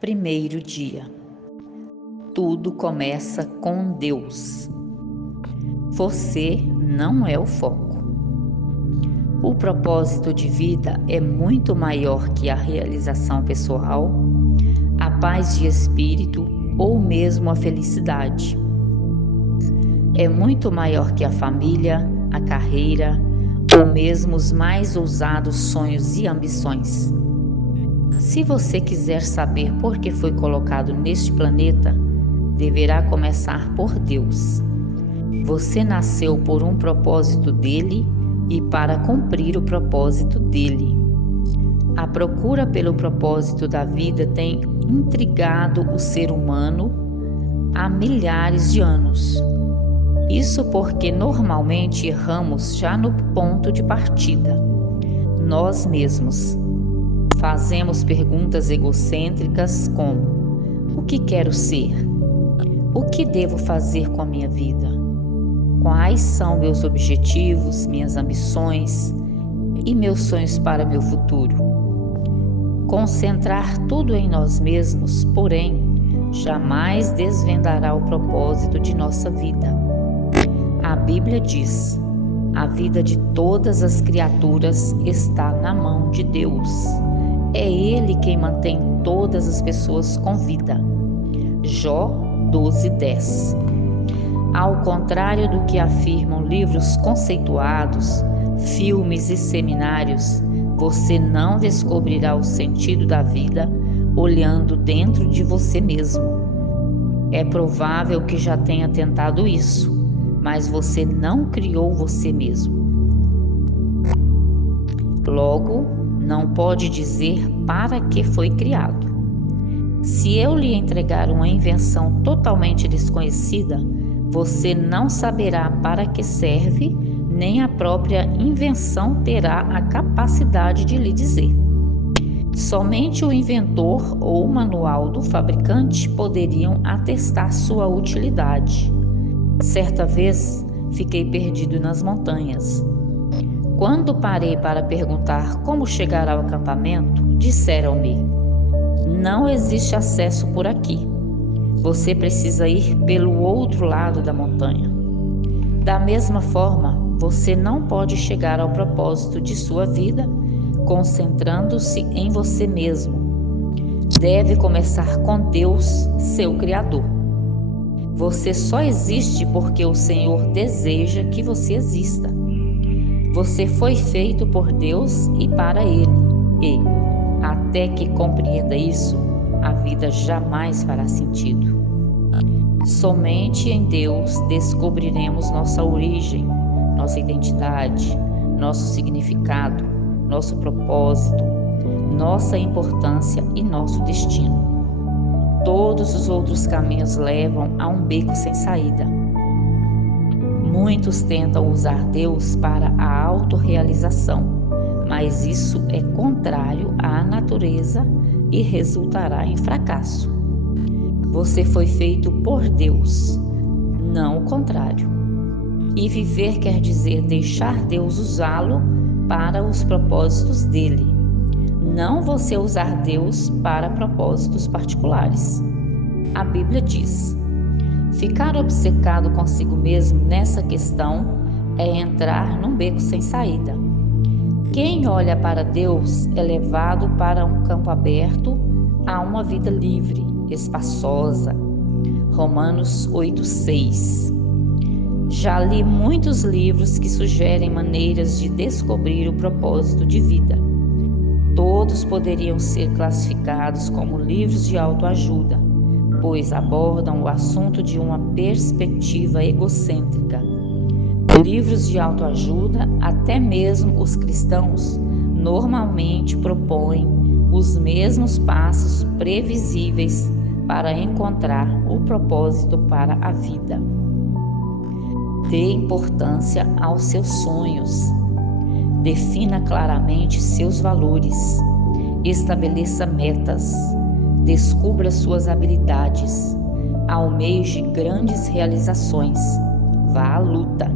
Primeiro dia. Tudo começa com Deus. Você não é o foco. O propósito de vida é muito maior que a realização pessoal, a paz de espírito ou mesmo a felicidade. É muito maior que a família, a carreira ou mesmo os mais ousados sonhos e ambições. Se você quiser saber por que foi colocado neste planeta, deverá começar por Deus. Você nasceu por um propósito dele e para cumprir o propósito dele. A procura pelo propósito da vida tem intrigado o ser humano há milhares de anos. Isso porque normalmente erramos já no ponto de partida, nós mesmos. Fazemos perguntas egocêntricas como: o que quero ser? O que devo fazer com a minha vida? Quais são meus objetivos, minhas ambições e meus sonhos para meu futuro? Concentrar tudo em nós mesmos, porém, jamais desvendará o propósito de nossa vida. A Bíblia diz: a vida de todas as criaturas está na mão de Deus. É Ele quem mantém todas as pessoas com vida. Jó 12:10. Ao contrário do que afirmam livros conceituados, filmes e seminários, você não descobrirá o sentido da vida olhando dentro de você mesmo. É provável que já tenha tentado isso, mas você não criou você mesmo. Logo, não pode dizer para que foi criado. Se eu lhe entregar uma invenção totalmente desconhecida, você não saberá para que serve, nem a própria invenção terá a capacidade de lhe dizer. Somente o inventor ou o manual do fabricante poderiam atestar sua utilidade. Certa vez, fiquei perdido nas montanhas. Quando parei para perguntar como chegar ao acampamento, disseram-me: não existe acesso por aqui. Você precisa ir pelo outro lado da montanha. Da mesma forma, você não pode chegar ao propósito de sua vida concentrando-se em você mesmo. Deve começar com Deus, seu Criador. Você só existe porque o Senhor deseja que você exista. Você foi feito por Deus e para Ele. E, até que compreenda isso, a vida jamais fará sentido. Somente em Deus descobriremos nossa origem, nossa identidade, nosso significado, nosso propósito, nossa importância e nosso destino. Todos os outros caminhos levam a um beco sem saída. Muitos tentam usar Deus para a autorrealização, mas isso é contrário à natureza e resultará em fracasso. Você foi feito por Deus, não o contrário. E viver quer dizer deixar Deus usá-lo para os propósitos dele, não você usar Deus para propósitos particulares. A Bíblia diz: ficar obcecado consigo mesmo nessa questão é entrar num beco sem saída. Quem olha para Deus é levado para um campo aberto a uma vida livre, espaçosa. Romanos 8:6. Já li muitos livros que sugerem maneiras de descobrir o propósito de vida. Todos poderiam ser classificados como livros de autoajuda, pois abordam o assunto de uma perspectiva egocêntrica. Livros de autoajuda, até mesmo os cristãos, normalmente propõem os mesmos passos previsíveis para encontrar o propósito para a vida. Dê importância aos seus sonhos. Defina claramente seus valores. Estabeleça metas. Descubra suas habilidades. Almeje grandes realizações. Vá à luta.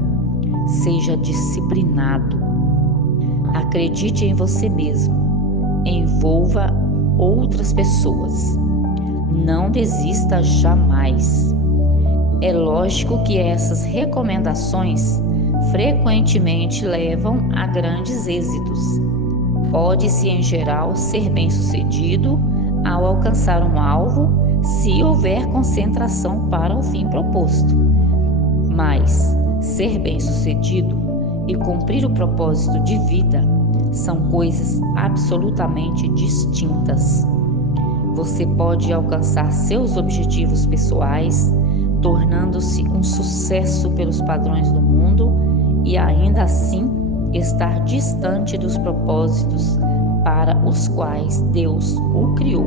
Seja disciplinado. Acredite em você mesmo. Envolva outras pessoas. Não desista jamais. É lógico que essas recomendações frequentemente levam a grandes êxitos. Pode-se, em geral, ser bem-sucedido ao alcançar um alvo se houver concentração para o fim proposto. Mas ser bem-sucedido e cumprir o propósito de vida são coisas absolutamente distintas. Você pode alcançar seus objetivos pessoais, tornando-se um sucesso pelos padrões do mundo e ainda assim estar distante dos propósitos para os quais Deus o criou.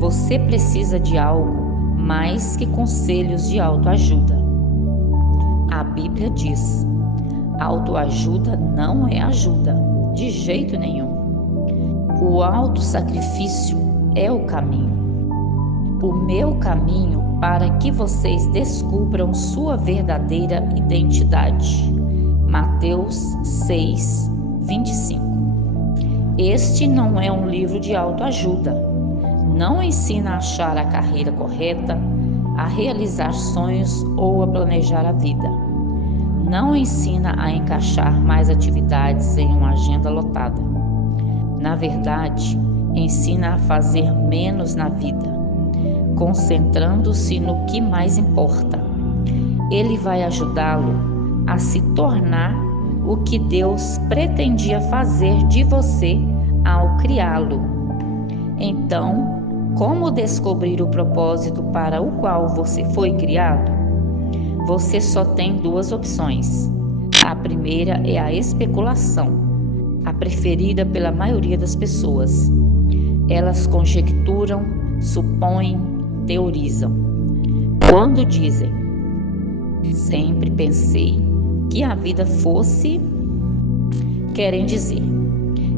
Você precisa de algo mais que conselhos de autoajuda. A Bíblia diz: autoajuda não é ajuda, de jeito nenhum. O autossacrifício é o caminho. O meu caminho para que vocês descubram sua verdadeira identidade. Mateus 6, 25. Este não é um livro de autoajuda. Não ensina a achar a carreira correta, a realizar sonhos ou a planejar a vida. Não ensina a encaixar mais atividades em uma agenda lotada. Na verdade, ensina a fazer menos na vida, concentrando-se no que mais importa. Ele vai ajudá-lo a se tornar o que Deus pretendia fazer de você ao criá-lo. Então, como descobrir o propósito para o qual você foi criado? Você só tem duas opções. A primeira é a especulação, a preferida pela maioria das pessoas. Elas conjecturam, supõem, teorizam. Quando dizem: sempre pensei que a vida fosse, querem dizer: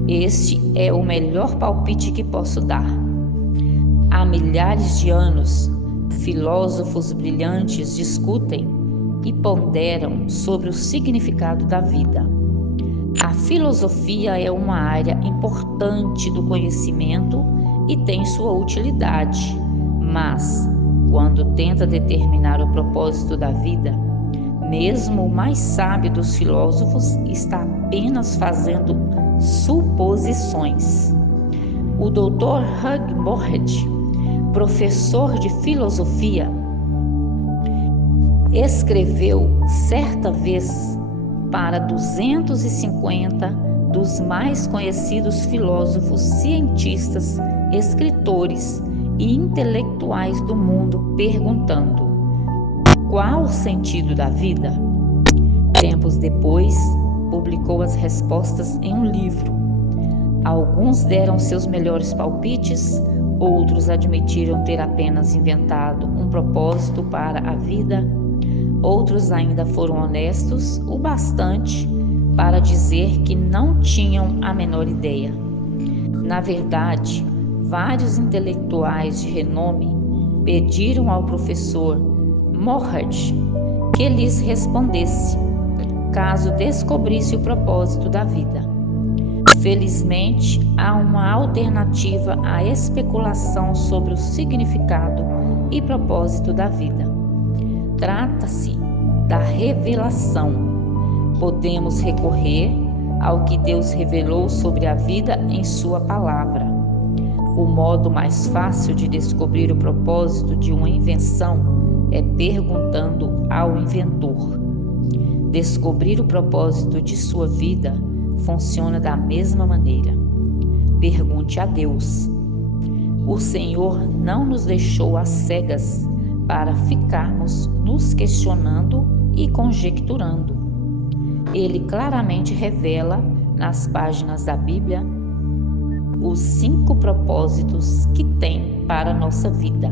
este é o melhor palpite que posso dar. Há milhares de anos, filósofos brilhantes discutem e ponderam sobre o significado da vida. A filosofia é uma área importante do conhecimento e tem sua utilidade, mas, quando tenta determinar o propósito da vida, mesmo o mais sábio dos filósofos está apenas fazendo suposições. O Dr. Hugh Moorhead, professor de filosofia, escreveu certa vez para 250 dos mais conhecidos filósofos, cientistas, escritores e intelectuais do mundo, perguntando: qual o sentido da vida? Tempos depois, publicou as respostas em um livro. Alguns deram seus melhores palpites, outros admitiram ter apenas inventado um propósito para a vida, outros ainda foram honestos o bastante para dizer que não tinham a menor ideia. Na verdade, vários intelectuais de renome pediram ao professor Moorhead que lhes respondesse, caso descobrisse o propósito da vida. Felizmente, há uma alternativa à especulação sobre o significado e propósito da vida. Trata-se da revelação. Podemos recorrer ao que Deus revelou sobre a vida em sua palavra. O modo mais fácil de descobrir o propósito de uma invenção é perguntando ao inventor. Descobrir o propósito de sua vida funciona da mesma maneira. Pergunte a Deus. O Senhor não nos deixou às cegas para ficarmos nos questionando e conjecturando. Ele claramente revela nas páginas da Bíblia os 5 propósitos que tem para a nossa vida.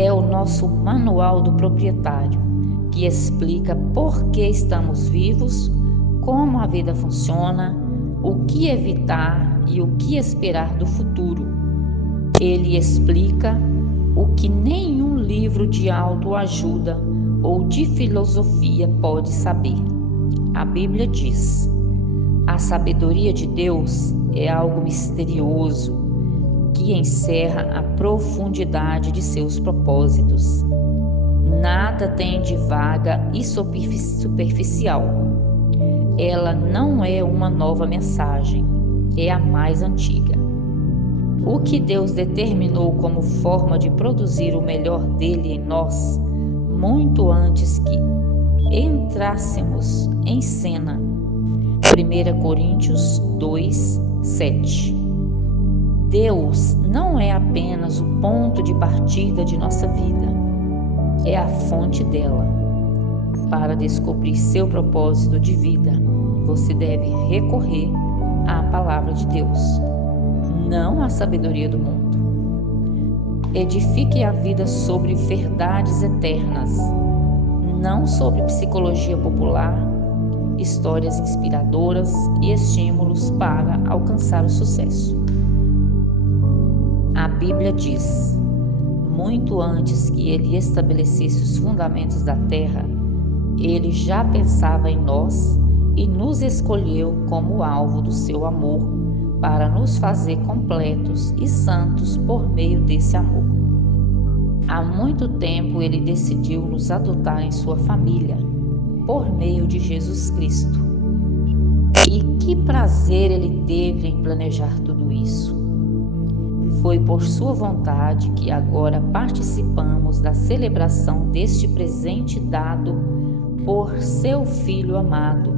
É o nosso manual do proprietário, que explica por que estamos vivos, como a vida funciona, o que evitar e o que esperar do futuro. Ele explica o que nenhum livro de autoajuda ou de filosofia pode saber. A Bíblia diz: a sabedoria de Deus é algo misterioso. que encerra a profundidade de seus propósitos. Nada tem de vaga e superficial. Ela não é uma nova mensagem, é a mais antiga. O que Deus determinou como forma de produzir o melhor dele em nós, muito antes que entrássemos em cena. 1 Coríntios 2, 7. Deus não é apenas o ponto de partida de nossa vida, é a fonte dela. Para descobrir seu propósito de vida, você deve recorrer à palavra de Deus, não à sabedoria do mundo. Edifique a vida sobre verdades eternas, não sobre psicologia popular, histórias inspiradoras e estímulos para alcançar o sucesso. A Bíblia diz: muito antes que ele estabelecesse os fundamentos da terra, ele já pensava em nós e nos escolheu como alvo do seu amor, para nos fazer completos e santos por meio desse amor. Há muito tempo ele decidiu nos adotar em sua família, por meio de Jesus Cristo. E que prazer ele teve em planejar tudo isso! Foi por sua vontade que agora participamos da celebração deste presente dado por seu Filho amado,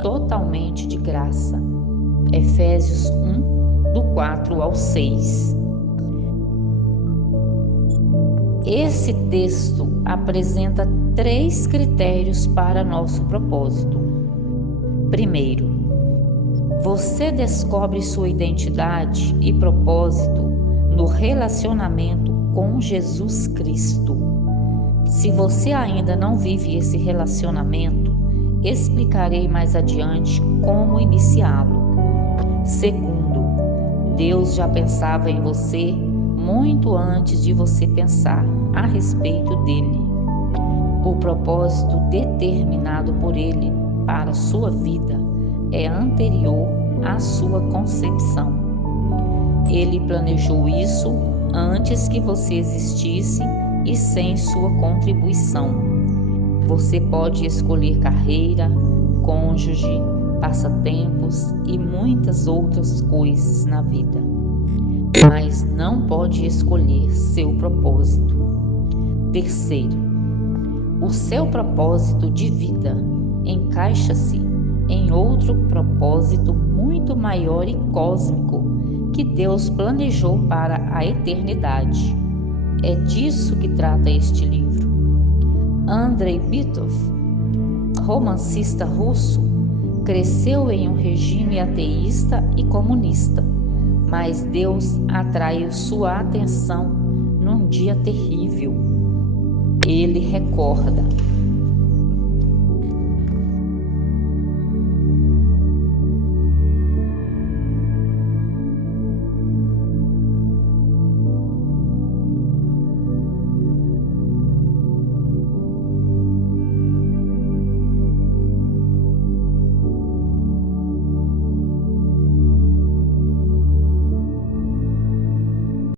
totalmente de graça. Efésios 1, do 4 ao 6. Esse texto apresenta 3 critérios para nosso propósito. Primeiro, você descobre sua identidade e propósito no relacionamento com Jesus Cristo. Se você ainda não vive esse relacionamento, explicarei mais adiante como iniciá-lo. Segundo, Deus já pensava em você muito antes de você pensar a respeito dele. O propósito determinado por ele para a sua vida é anterior à sua concepção. Ele planejou isso antes que você existisse e sem sua contribuição. Você pode escolher carreira, cônjuge, passatempos e muitas outras coisas na vida, mas não pode escolher seu propósito. Terceiro, o seu propósito de vida encaixa-se em outro propósito muito maior e cósmico que Deus planejou para a eternidade. É disso que trata este livro. Andrei Bitov, romancista russo, cresceu em um regime ateísta e comunista, mas Deus atraiu sua atenção num dia terrível. Ele recorda: